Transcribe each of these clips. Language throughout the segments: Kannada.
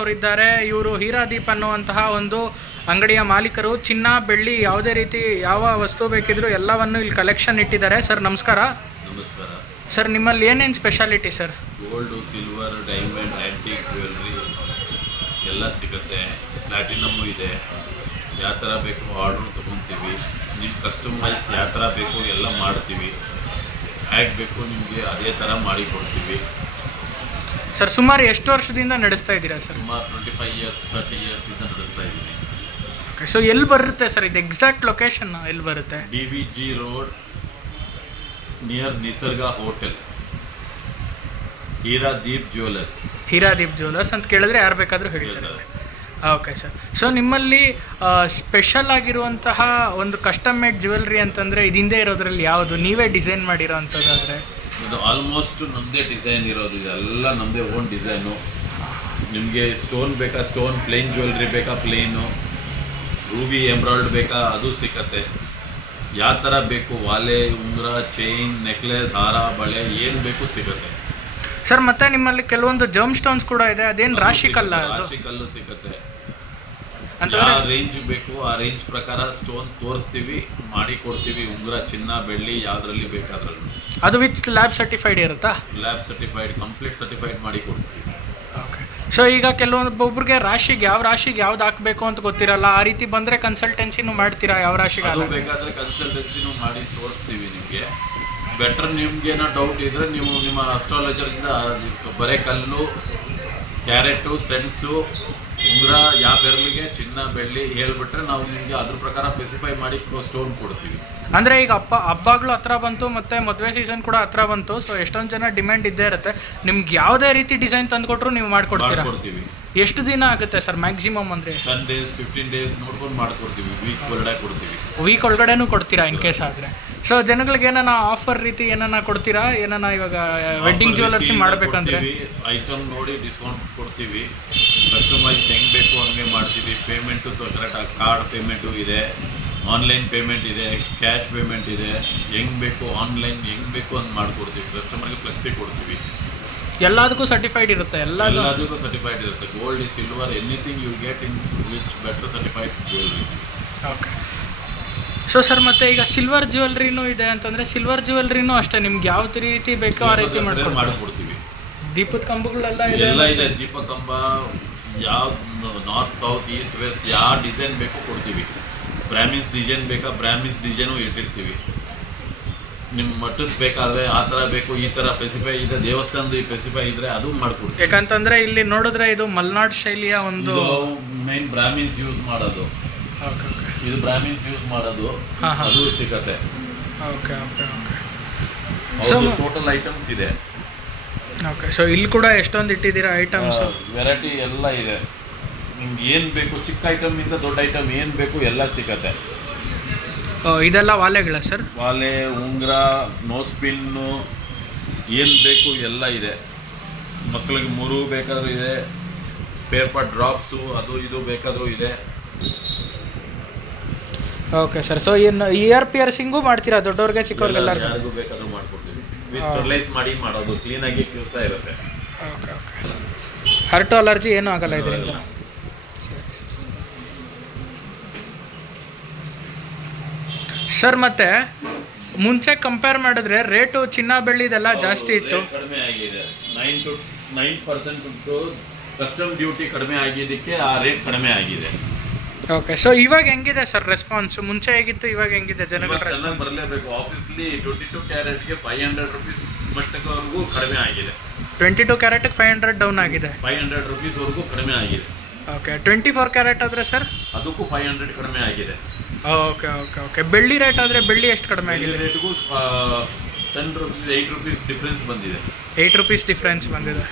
ಅವರಿದ್ದಾರೆ. ಇವರು ಹೀರಾದೀಪ್ ಅನ್ನುವಂತಹ ಒಂದು ಅಂಗಡಿಯ ಮಾಲೀಕರು. ಚಿನ್ನ ಬೆಳ್ಳಿ ಯಾವುದೇ ರೀತಿ ಯಾವ ವಸ್ತು ಬೇಕಿದ್ರೂ ಎಲ್ಲವನ್ನು ಇಲ್ಲಿ ಕಲೆಕ್ಷನ್ ಇಟ್ಟಿದ್ದಾರೆ. ಸರ್ ನಮಸ್ಕಾರ. ನಮಸ್ಕಾರ ಸರ್, ನಿಮ್ಮಲ್ಲಿ ಏನೇನು speciality sir? Gold, silver, diamond, antique jewellery ಎಲ್ಲ ಸಿಗುತ್ತೆ. ಪ್ಲಾಟಿನಮ್ಮು ಇದೆ. ಯಾವ ಥರ ಬೇಕು ಆರ್ಡ್ರ್ ತೊಗೊತೀವಿ. ನಿಮ್ಮ ಕಸ್ಟಮೈಸ್ ಯಾವ ಥರ ಬೇಕು ಎಲ್ಲ ಮಾಡ್ತೀವಿ. ಹೇಗೆ ಬೇಕು ನಿಮಗೆ ಅದೇ ಥರ ಮಾಡಿ ಕೊಡ್ತೀವಿ. ಸರ್, ಸುಮಾರು ಎಷ್ಟು ವರ್ಷದಿಂದ ನಡೆಸ್ತಾ ಇದ್ದೀರಾ ಸರ್? ಸುಮಾರು 25 ಇಯರ್ಸ್ 30 ಇಯರ್ಸಿಂದ ನಡೆಸ್ತಾ ಇದ್ದೀನಿ. ಓಕೆ, ಸೊ ಎಲ್ಲಿ ಬರುತ್ತೆ ಸರ್ ಇದು ಎಕ್ಸಾಕ್ಟ್ ಲೊಕೇಶನ್ ಎಲ್ಲಿ ಬರುತ್ತೆ? DVG ರೋಡ್ ನಿಯರ್ ನಿಸರ್ಗ ಹೋಟೆಲ್, ಹೀರಾದೀಪ್ ಜ್ಯುವೆಲರ್ಸ್. ಹೀರಾದೀಪ್ ಜ್ಯುವೆಲರ್ಸ್ ಅಂತ ಕೇಳಿದ್ರೆ ಯಾರು ಬೇಕಾದರೂ ಹೇಳ್ತಾರೆ. Okay sir. ಸೊ ನಿಮ್ಮಲ್ಲಿ ಸ್ಪೆಷಲ್ ಆಗಿರುವಂತಹ ಒಂದು ಕಸ್ಟಮ್ ಮೇಡ್ ಜ್ಯುವೆಲ್ರಿ ಅಂತಂದರೆ ಇದು ಹಿಂದೆ ಇರೋದ್ರಲ್ಲಿ ಯಾವುದು ನೀವೇ ಡಿಸೈನ್ ಮಾಡಿರೋ ಅಂಥದ್ದಾದರೆ? ಇದು ಆಲ್ಮೋಸ್ಟ್ ನಮ್ಮದೇ ಡಿಸೈನ್ ಇರೋದು. ಇದೆಲ್ಲ ನಮ್ಮದೇ ಓನ್ ಡಿಸೈನು. ನಿಮಗೆ ಸ್ಟೋನ್ ಬೇಕಾ ಸ್ಟೋನ್, ಪ್ಲೇನ್ ಜ್ಯುವೆಲ್ರಿ ಬೇಕಾ ಪ್ಲೇನು, ರೂಬಿ ಎಂಬ್ರಾಯ್ಡ್ ಬೇಕಾ ಅದು ಸಿಕ್ಕತ್ತೆ. ಯಾವ ಥರ ಬೇಕು ವಾಲೆ, ಉಂಗುರ, ಚೈನ್, ನೆಕ್ಲೆಸ್, ಹಾರ, ಬಳೆ ಏನು ಬೇಕು ಸಿಗುತ್ತೆ ಸರ್. ಮತ್ತೆ ನಿಮ್ಮಲ್ಲಿ ಕೆಲವೊಂದು ಜರ್ಮ್ ಸ್ಟೋನ್ಸ್ ಕೂಡ ಇದೆ. ಅದೇನು ರಾಶಿ ಕಲ್ಲ? ರಾಶಿ ಕಲ್ಲು ಸಿಗುತ್ತೆ. ಅಂತ ಯಾವ ರೇಂಜ್ ಬೇಕು ಆ ರೇಂಜ್ ಪ್ರಕಾರ ಸ್ಟೋನ್ ತೋರಿಸ್ತೀವಿ, ಮಾಡಿ ಕೊಡ್ತೀವಿ. ಉಂಗುರ, ಚಿನ್ನ, ಬೆಳ್ಳಿ ಯಾವುದರಲ್ಲಿ ಬೇಕಾದ್ರಲ್ಲಿ. ಅದು ವಿತ್ ಲ್ಯಾಬ್ ಸರ್ಟಿಫೈಡ್ ಇರುತ್ತಾ? ಲ್ಯಾಬ್ ಸರ್ಟಿಫೈಡ್, ಕಂಪ್ಲೀಟ್ ಸರ್ಟಿಫೈಡ್ ಮಾಡಿ ಕೊಡ್ತೀವಿ. ಓಕೆ. ಸೊ ಈಗ ಕೆಲವೊಬ್ಬೊಬ್ರಿಗೆ ರಾಶಿಗೆ ಯಾವ್ದು ಹಾಕಬೇಕು ಅಂತ ಗೊತ್ತಿರಲ್ಲ. ಆ ರೀತಿ ಬಂದರೆ ಕನ್ಸಲ್ಟೆನ್ಸಿನೂ ಮಾಡ್ತೀರಾ? ಯಾವ ರಾಶಿಗೆ ಅದು ಬೇಕಾದರೆ ಕನ್ಸಲ್ಟೆನ್ಸಿನೂ ಮಾಡಿ ತೋರಿಸ್ತೀವಿ ನಿಮಗೆ. ಬೆಟರ್ ನಿಮ್ಗೇನೋ ಡೌಟ್ ಇದ್ದರೆ ನೀವು ನಿಮ್ಮ ಅಸ್ಟ್ರಾಲಜರಿಂದ ಬರೇ ಕಲ್ಲು, ಕ್ಯಾರೆಟು, ಸೆನ್ಸು, ಉಂಗುರ, ಯಾವ ಬೆರಳಿಗೆ ಚಿನ್ನ ಬೆಳ್ಳಿ ಹೇಳ್ಬಿಟ್ರೆ ನಾವು ನಿಮಗೆ ಅದ್ರ ಪ್ರಕಾರ ಸ್ಪೆಸಿಫೈ ಮಾಡಿ ಸ್ಟೋನ್ ಕೊಡ್ತೀವಿ. ಅಂದರೆ ಈಗ ಹಬ್ಬಗಳು ಹತ್ರ ಬಂತು, ಮತ್ತು ಮದುವೆ ಸೀಸನ್ ಕೂಡ ಹತ್ರ ಬಂತು. ಸೊ ಎಷ್ಟೊಂದು ಜನ ಡಿಮ್ಯಾಂಡ್ ಇದ್ದೇ ಇರುತ್ತೆ. ನಿಮ್ಗೆ ಯಾವುದೇ ರೀತಿ ಡಿಸೈನ್ ತಂದುಕೊಟ್ರು ನೀವು ಮಾಡಿಕೊಡ್ತೀರಾ? ಕೊಡ್ತೀವಿ. ಎಷ್ಟು ದಿನ ಆಗುತ್ತೆ ಸರ್ ಮ್ಯಾಕ್ಸಿಮಮ್ ಅಂದರೆ? 10 days 15 days ನೋಡ್ಕೊಂಡು ಮಾಡಿಕೊಡ್ತೀವಿ. ವೀಕ್ ಒಳಗಡೆ ಕೊಡ್ತೀವಿ. ವೀಕ್ ಒಳಗಡೆನೂ ಕೊಡ್ತೀರಾ ಇನ್ ಕೇಸ್ ಆದರೆ? ಸೊ ಜನಗಳಿಗೆ ಏನಾನ ಆಫರ್ ರೀತಿ ಏನಾನ ಕೊಡ್ತೀರಾ? ಏನಾನ ಇವಾಗ ವೆಡ್ಡಿಂಗ್ ಜ್ಯುವೆಲರ್ಸಿ ಮಾಡಬೇಕಂದ್ರೆ ಐಟಮ್ ನೋಡಿ ಡಿಸ್ಕೌಂಟ್ ಕೊಡ್ತೀವಿ. ಕಸ್ಟಮೈಸ್ ಹೆಂಗೆ ಬೇಕು ಹಂಗೆ ಮಾಡ್ತೀವಿ. ಪೇಮೆಂಟು ಕರೆಕ್ಟಾಗಿ ಕಾರ್ಡ್ ಪೇಮೆಂಟು ಇದೆ, ಆನ್ಲೈನ್ ಪೇಮೆಂಟ್ ಇದೆ, ಕ್ಯಾಶ್ ಪೇಮೆಂಟ್ ಇದೆ. ಹೆಂಗೆ ಬೇಕು ಆನ್ಲೈನ್ ಹೆಂಗೆ ಬೇಕು ಅಂತ ಮಾಡಿಕೊಡ್ತೀವಿ. ಕಸ್ಟಮರ್ಗೆ ಫ್ಲೆಕ್ಸಿ ಕೊಡ್ತೀವಿ. ಎಲ್ಲದಕ್ಕೂ ಸರ್ಟಿಫೈಡ್ ಇರುತ್ತೆ? ಎಲ್ಲದಕ್ಕೂ ಸರ್ಟಿಫೈಡ್ ಇರುತ್ತೆ. Gold, silver, anything you get in which better certified jewellery. Okay. So sir, ಮತ್ತೆ ಈಗ ಸಿಲ್ವರ್ ಜ್ಯುವೆಲ್ರಿನೂ ಇದೆ ಅಂತಂದರೆ ಸಿಲ್ವರ್ ಜ್ಯುವೆಲ್ರಿನೂ ಅಷ್ಟೇ ನಿಮ್ಗೆ ಯಾವ ರೀತಿ ಬೇಕೋ ಆ ರೀತಿ ಮಾಡಿಕೊಡ್ತೀವಿ. ದೀಪದ ಕಂಬಗಳೆಲ್ಲ ಎಲ್ಲ ಇದೆ. ದೀಪ ಕಂಬ ಯಾವ ನಾರ್ತ್ ಸೌತ್ ಈಸ್ಟ್ ವೆಸ್ಟ್ ಯಾವ ಡಿಸೈನ್ ಬೇಕೋ ಕೊಡ್ತೀವಿ. ಬ್ರಾಹ್ಮಿನ್ಸ್ ಡಿಸೈನ್ ಬೇಕಾ ಬ್ರಾಹ್ಮಿನ್ಸ್ ಡಿಸೈನು ಇಟ್ಟಿರ್ತೀವಿ. ನಿಮ್ಮ ಮಟ್ಟದ ಬೇಕಾದರೆ ಆ ಥರ ಬೇಕು, ಈ ಥರ ಸ್ಪೆಸಿಫೈ ಇದೆ, ದೇವಸ್ಥಾನದ ಸ್ಪೆಸಿಫೈ ಇದ್ದರೆ ಅದು ಮಾಡ್ಕೊಡ್ತೀವಿ. ಯಾಕಂತಂದರೆ ಇಲ್ಲಿ ನೋಡಿದ್ರೆ ಇದು ಮಲ್ನಾಡ್ ಶೈಲಿಯ ಒಂದು ಮೈನ್ ಬ್ರಾಹ್ಮಿನ್ಸ್ ಯೂಸ್ ಮಾಡೋದು. Okay okay. ಇದು ಬ್ರಾಹ್ಮಿನ್ಸ್ ಯೂಸ್ ಮಾಡೋದು. ಅದು ಸಿಗತ್ತೆ. Okay okay okay. So total items ಇದೆ. ಓಕೆ. ಸೊ ಇಲ್ಲಿ ಕೂಡ ಎಷ್ಟೊಂದು ಇಟ್ಟಿದ್ದೀರಾ ಐಟಮ್ಸ್? ವೆರೈಟಿ ಎಲ್ಲ ಇದೆ. ನಿಮ್ಗೆ ಏನು ಬೇಕು, ಚಿಕ್ಕ ಐಟಮಿಂದ ದೊಡ್ಡ ಐಟಮ್ ಏನು ಬೇಕು ಎಲ್ಲ ಸಿಗತ್ತೆ. ಇದೆಲ್ಲ ವಾಲೆಗಳ ಸರ್? ವಾಲೆ, ಉಂಗುರ, ನೋಸ್ ಪಿನ್ನು ಏನು ಬೇಕು ಎಲ್ಲ ಇದೆ. ಮಕ್ಕಳಿಗೆ ಮುರು ಬೇಕಾದರೂ ಇದೆ, ಪೇಪರ್ ಡ್ರಾಪ್ಸು ಅದು ಇದು ಬೇಕಾದರೂ ಇದೆ. Okay sir. ಸೊ ಏನು ಇಯರ್ ಪಿಯರ್ಸಿಂಗು ಮಾಡ್ತೀರಾ ದೊಡ್ಡವ್ರಿಗೆ ಚಿಕ್ಕವ್ರಿಗೆಲ್ಲ? ಯಾರಿಗೂ ಬೇಕಾದರೂ ಮಾಡ್ಕೊಡ್ತೀವಿ. ಸ್ಟರ್ಲೈಸ್ ಮಾಡಿ ಮಾಡೋದು, ಕ್ಲೀನಾಗಿ ಕೆಲಸ ಇರುತ್ತೆ. Okay okay. ಹರ್ಟು ಅಲರ್ಜಿ ಏನೂ ಆಗಲ್ಲ ಇದರಿಂದ? ಸರಿ ಸರಿ ಸರಿ ಸರ್. ಮತ್ತು ಮುಂಚೆ ಕಂಪೇರ್ ಮಾಡಿದ್ರೆ ರೇಟು ಚಿನ್ನ ಬೆಳ್ಳಿದೆಲ್ಲ ಜಾಸ್ತಿ ಇತ್ತು. ಕಡಿಮೆ ಆಗಿದೆ. 9% ಕಸ್ಟಮ್ ಡ್ಯೂಟಿ ಕಡಿಮೆ ಆಗಿದ್ದಕ್ಕೆ ಆ ರೇಟ್ ಕಡಿಮೆ ಆಗಿದೆ. ಓಕೆ. ಸೊ ಇವಾಗ ಹೆಂಗಿದೆ ಸರ್ ರೆಸ್ಪಾನ್ಸ್? ಮುಂಚೆ ಹೇಗಿತ್ತು, ಇವಾಗ ಹೆಂಗಿದೆ ಜನಗಳ ರೆಸ್ಪಾನ್ಸ್? ಬರಲೇಬೇಕು. ಆಫೀಸ್ಲಿ 22 ಕ್ಯಾರೆಟ್ಗೆ 500 rupees ಮಟ್ಟವರೆಗೂ ಕಡಿಮೆ ಆಗಿದೆ. 22 ಕ್ಯಾರೆಟ್ಗೆ 500 ಡೌನ್ ಆಗಿದೆ. 500 rupeesವರೆಗೂ ಕಡಿಮೆ ಆಗಿದೆ. ಓಕೆ. 24 ಕ್ಯಾರೆಟ್ ಆದರೆ ಸರ್? ಅದಕ್ಕೂ 500 ಕಡಿಮೆ ಆಗಿದೆ. Okay okay okay. ಬೆಳ್ಳಿ ರೇಟ್ ಆದರೆ ಬೆಳ್ಳಿ ಎಷ್ಟು ಕಡಿಮೆ ಆಗಿದೆ? ರೇಟ್ಗೂ 10 rupees 8 rupees ಡಿಫ್ರೆನ್ಸ್ ಬಂದಿದೆ. 8 rupees ಡಿಫ್ರೆನ್ಸ್ ಬಂದಿದೆ.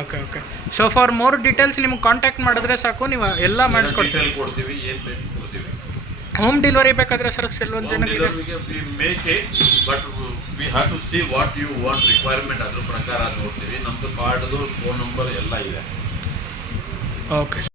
Okay okay. So for more details ನಿಮ್ಗೆ ಕಾಂಟ್ಯಾಕ್ಟ್ ಮಾಡಿದ್ರೆ ಸಾಕು, ನೀವು ಎಲ್ಲ ಮಾಡಿಸ್ಕೊಡ್ತೀವಿ. ಕೊಡ್ತೀವಿ, ಏನು ಬೇಕು ಕೊಡ್ತೀವಿ. ಹೋಮ್ ಡೆಲಿವರಿ ಬೇಕಾದರೆ ಸರ್ ಕೆಲವೊಂದು ಜನಗಳಿಗೆ make it, but we have to see what you want requirement. ಅದ್ರ ಪ್ರಕಾರ ನೋಡ್ತೀವಿ. ನಮ್ಮದು ಕಾರ್ಡ್ದು ಫೋನ್ ನಂಬರ್ ಎಲ್ಲ ಇದೆ. ಓಕೆ.